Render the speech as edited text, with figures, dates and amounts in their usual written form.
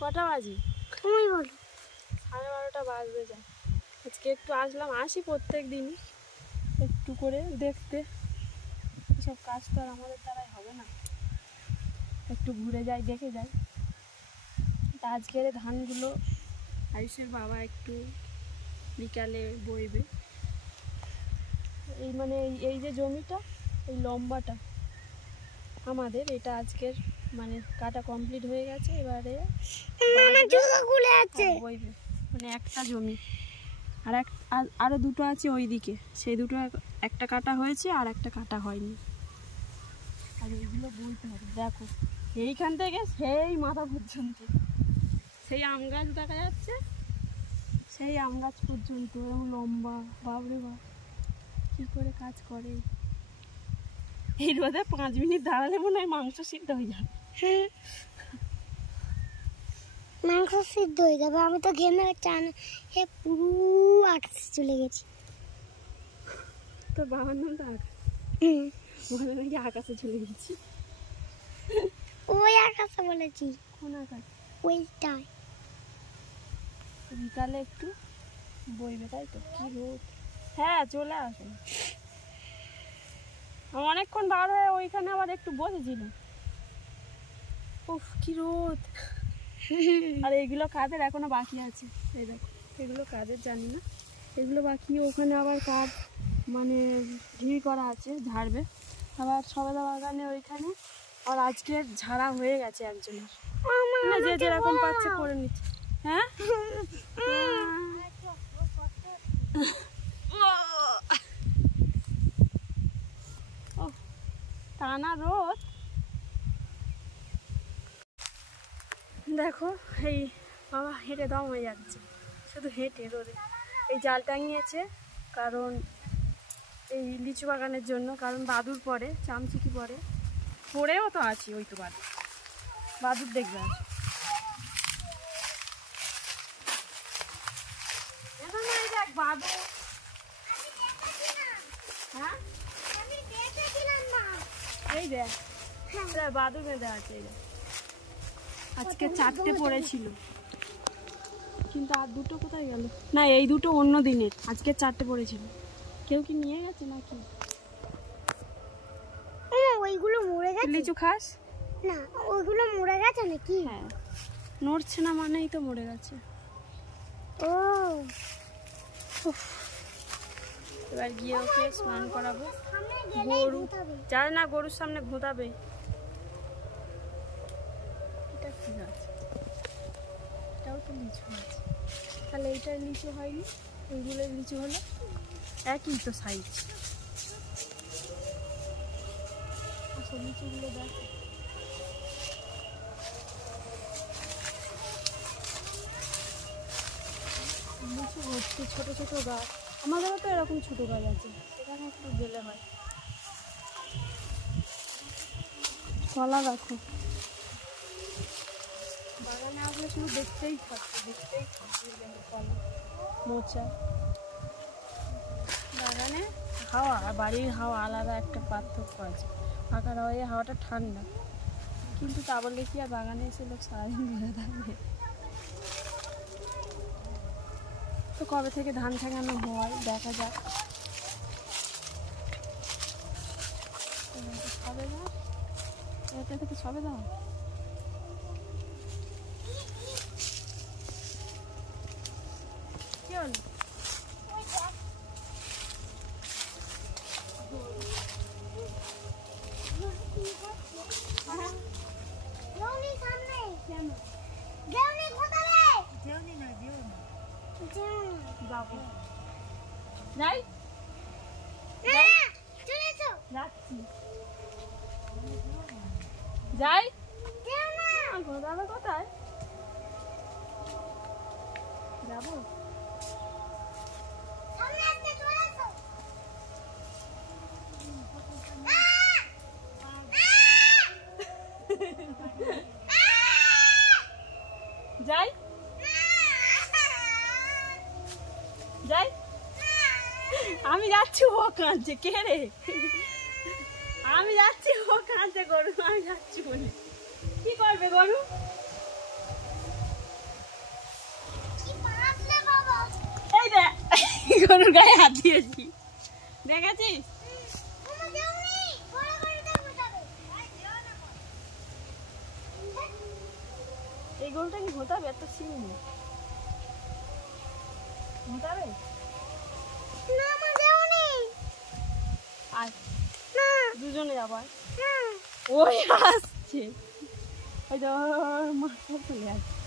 কটা বাজে তুমি বলো? 12:30 বাজবে যায়। আজকে একটু আসলাম, আসি প্রত্যেক দিনই একটু করে দেখতে। এসব কাজ তো আর আমাদের দ্বারাই হবে না, একটু ঘুরে যাই, দেখে যাই। তা আজকের ধানগুলো আয়ুষের বাবা একটু বিকালে বইবে। এই মানে এই যে জমিটা, এই লম্বাটা আমাদের, এটা আজকের মানে কাটা কমপ্লিট হয়ে গেছে। এবারে বইবে, মানে একটা জমি আর আরও দুটো আছে ওইদিকে, সেই দুটো একটা কাটা হয়েছে আর একটা কাটা হয়নি। আর এইগুলো বইতে হবে। দেখো এইখান থেকে সেই মাথা পর্যন্ত সেই আম গাছ দেখা যাচ্ছে, সেই আম গাছ পর্যন্ত এরকম লম্বা। বাবরে বাপ, কী করে কাজ করে! এই রোদে 5 মিনিট দাঁড়ালে মনে হয় মাংস সিদ্ধ হয়ে যাবে। মাংস সিদ্ধ হয়ে যাবে। আমি তো ঘেমে চান পুরো আকাশে চলে গেছি। তোর বাবার নাম তো আকাশ, বলে নাকি আকাশে চলে গেছি। ওই আকাশে বলেছি। কোন আকাশ? ওইটাই। বিকালে একটু বইবে, তাই তো? কি রোদ! হ্যাঁ চলে আসুন। অনেকক্ষণ বার হয়ে ওইখানে আবার একটু বসেছিল। উফ কি রোদ! আর এইগুলো কাজের এখনো বাকি আছে। এই দেখো এগুলো কাজের জানি না, এগুলো বাকি। ওখানে আবার কাজ মানে ঢিল করা আছে, ঝাড়বে। আবার সবেদা বাগানে ওইখানে আর আজকে ঝাড়া হয়ে গেছে একজনের, মানে যে যেরকম পাচ্ছে করে নিচ্ছে। হ্যাঁ টানা রোদ। দেখো এই বাবা হেঁটে দম হয়ে যাচ্ছে, শুধু হেঁটে রোদে। এই জাল টাঙিয়েছে কারণ এই লিচু বাগানের জন্য, কারণ বাদুর পড়ে, চামচিকি পড়ে। পড়েও তো আছি, ওই তো বাদুর দেখবে আসে। বাদুর, হ্যাঁ এই দেখ বাদুর বেঁধে আছে। এই দেখ আজকে 4টে পড়েছিল, কিন্তু আর দুটো কোথায় গেল? না এই দুটো অন্য দিনের, আজকে 4টে পড়েছিল। কেউ কি নিয়ে গেছে নাকি? ওইগুলো মরে গেছে। লিচু খাস না, ওইগুলো মরে গেছে নাকি? হ্যাঁ, নড়ছে না মানেই তো মরে গেছে। ও এবার গিয়ে ওকে স্নান করাবো। গরু জানে না, গরুর সামনে ভোঁতাবে। এটা কি গাছ? এটাও তো লিচু গাছ, তাহলে এইটার লিচু হয়নি, ওইগুলোর লিচু হলো। একই তো সাইজ। আচ্ছা লিচুগুলো দেখ, লিচু ভর্তি ছোট ছোট গাছ। আমাদেরও তো এরকম ছোট গাছ আছে, সেখানে একটু গেলে হয়। কলা দেখো, বাগানে আসলে শুধু দেখতেই থাকবে কলা মোচা। বাগানে হাওয়া আর বাড়ির হাওয়া আলাদা একটা পার্থক্য আছে। ফাঁকা হাওয়ায় হাওয়াটা ঠান্ডা, কিন্তু তা বললে কি আর বাগানে এসে লোক সারাদিন ঘুরে থাকবে? তো কবে থেকে ধান ঠেঙানো হয় দেখা যাক। সবে না, এটা থেকে সবে দাও। কি হলো? যাই যাচ্ছি, যাই যাবে কোথায়? যাবো যাই যাই, আমি যাচ্ছি, ও কাঁদছে। কে রে? আমি যাচ্ছি, ও কাঁদছে। গরু আমি যাচ্ছি বলে কি করবে গরু? গরুর গায়ে হাত দিয়েছি, দেখেছিস? এই গরুটা কি ঘোটাবে? এত সিং ঘোটাবে? আর দুজনে যাবো। ওই আসছে, ওই তো মাথা চলে আসছে।